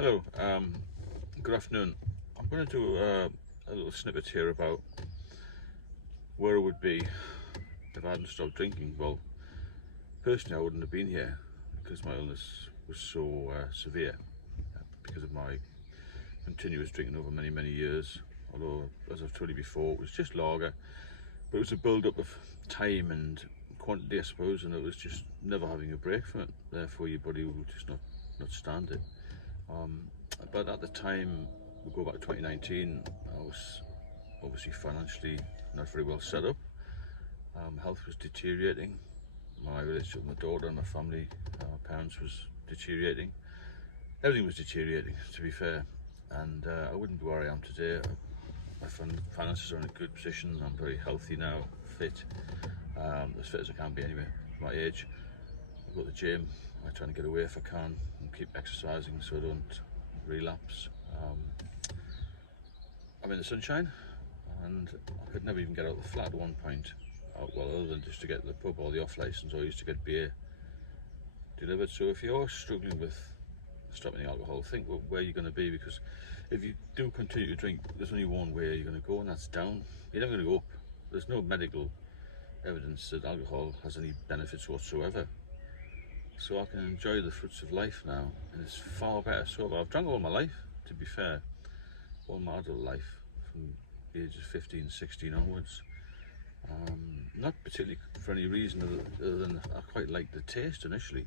Hello, good afternoon. I'm going to do a little snippet here about where I would be if I hadn't stopped drinking. Well, personally, I wouldn't have been here because my illness was so severe because of my continuous drinking over many, many years. Although, as I've told you before, it was just lager, but it was a build-up of time and quantity, I suppose, and it was just never having a break from it. Therefore, your body will just not stand it. Um, but at the time, we go back to 2019, I was obviously financially not very well set up. Health was deteriorating. My relationship with my daughter and my family, my parents, was deteriorating. Everything was deteriorating, to be fair. And I wouldn't be where I am today. My finances are in a good position. I'm very healthy now, fit, as fit as I can be anyway, for my age. I go to the gym. I try and get away if I can and keep exercising so I don't relapse. I'm in the sunshine, and I could never even get out of the flat at one point. Well, other than just to get to the pub or the off licence, I used to get beer delivered. So if you're struggling with stopping the alcohol, think where you're going to be, because if you do continue to drink, there's only one way you're going to go, and that's down. You're never going to go up. There's no medical evidence that alcohol has any benefits whatsoever. So I can enjoy the fruits of life now, and it's far better sober. I've drunk all my life, to be fair, all my adult life, from the ages of 15, 16 onwards. Not particularly for any reason other than I quite liked the taste initially,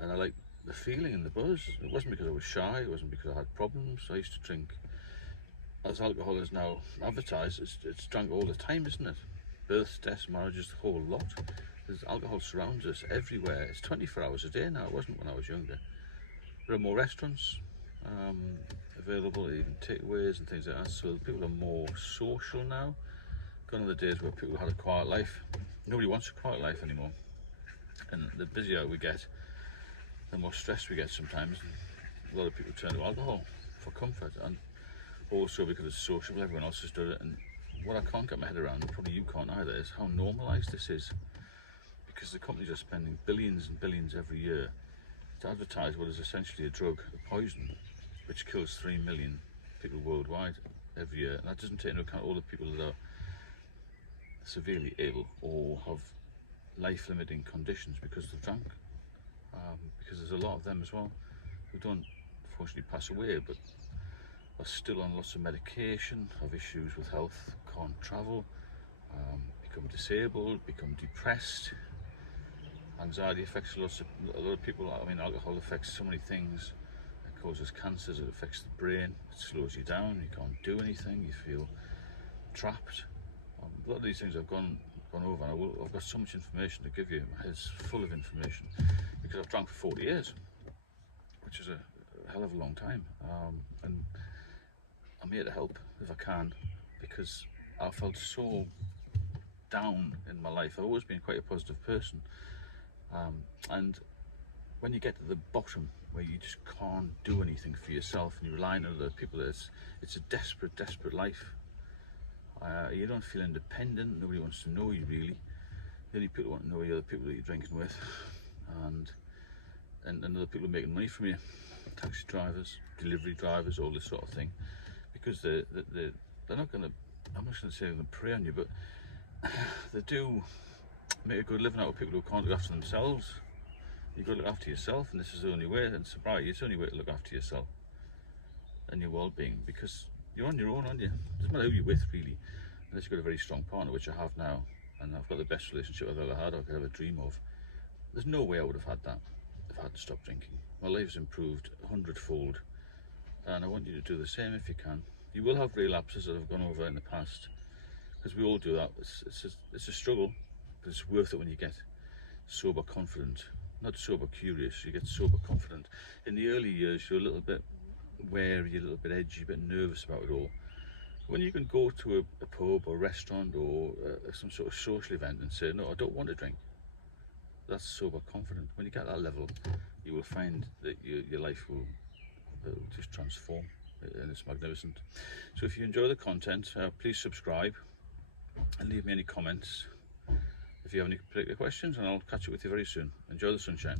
and I liked the feeling and the buzz. It wasn't because I was shy, it wasn't because I had problems. I used to drink, as alcohol is now advertised, it's drunk all the time, isn't it? Births, deaths, marriages, the whole lot. There's alcohol surrounds us everywhere. It's 24 hours a day now. It wasn't when I was younger. There are more restaurants available, even takeaways and things like that. So people are more social now. Gone are the days where people had a quiet life. Nobody wants a quiet life anymore. And the busier we get, the more stressed we get sometimes. A lot of people turn to alcohol for comfort, and also because it's sociable, everyone else has done it. And what I can't get my head around, and probably you can't either, is how normalised this is. Because the companies are spending billions and billions every year to advertise what is essentially a drug, a poison, which kills 3 million people worldwide every year. And that doesn't take into account all the people that are severely ill or have life-limiting conditions because they've drunk. Because there's a lot of them as well who don't unfortunately pass away, but are still on lots of medication, have issues with health, can't travel, become disabled, become depressed. Anxiety affects a lot of people. I mean, alcohol affects so many things. It causes cancers, it affects the brain, it slows you down, you can't do anything, you feel trapped. A lot of these things I've gone over, and I've got so much information to give you. My head's full of information because I've drank for 40 years, which is a hell of a long time. And I'm here to help if I can, because I felt so down in my life. I've always been quite a positive person. And when you get to the bottom where you just can't do anything for yourself and you rely on other people, it's a desperate, desperate life. You don't feel independent. Nobody wants to know you really. The only people who want to know are the other people that you're drinking with, and other people making money from you. Taxi drivers, delivery drivers, all this sort of thing. Because they're not going to, I'm not going to say they're going to prey on you, but they do make a good living out of people who can't look after themselves. You've got to look after yourself, and this is the only way. And sobriety, it's the only way to look after yourself and your well-being, because you're on your own, aren't you? It doesn't matter who you're with, really, unless you've got a very strong partner, which I have now, and I've got the best relationship I've ever had, I could ever dream of. There's no way I would have had that if I had to stop drinking. My life's improved 100-fold, and I want you to do the same if you can. You will have relapses that I've gone over in the past, because we all do that. It's a struggle, but it's worth it when you get sober confident. Not sober curious, you get sober confident. In the early years, you're a little bit wary, a little bit edgy, a bit nervous about it all. When you can go to a pub or restaurant or some sort of social event and say, no, I don't want to drink, that's sober confident. When you get that level, you will find that your life will just transform, and it's magnificent. So if you enjoy the content, please subscribe and leave me any comments if you have any particular questions, and I'll catch up with you very soon. Enjoy the sunshine.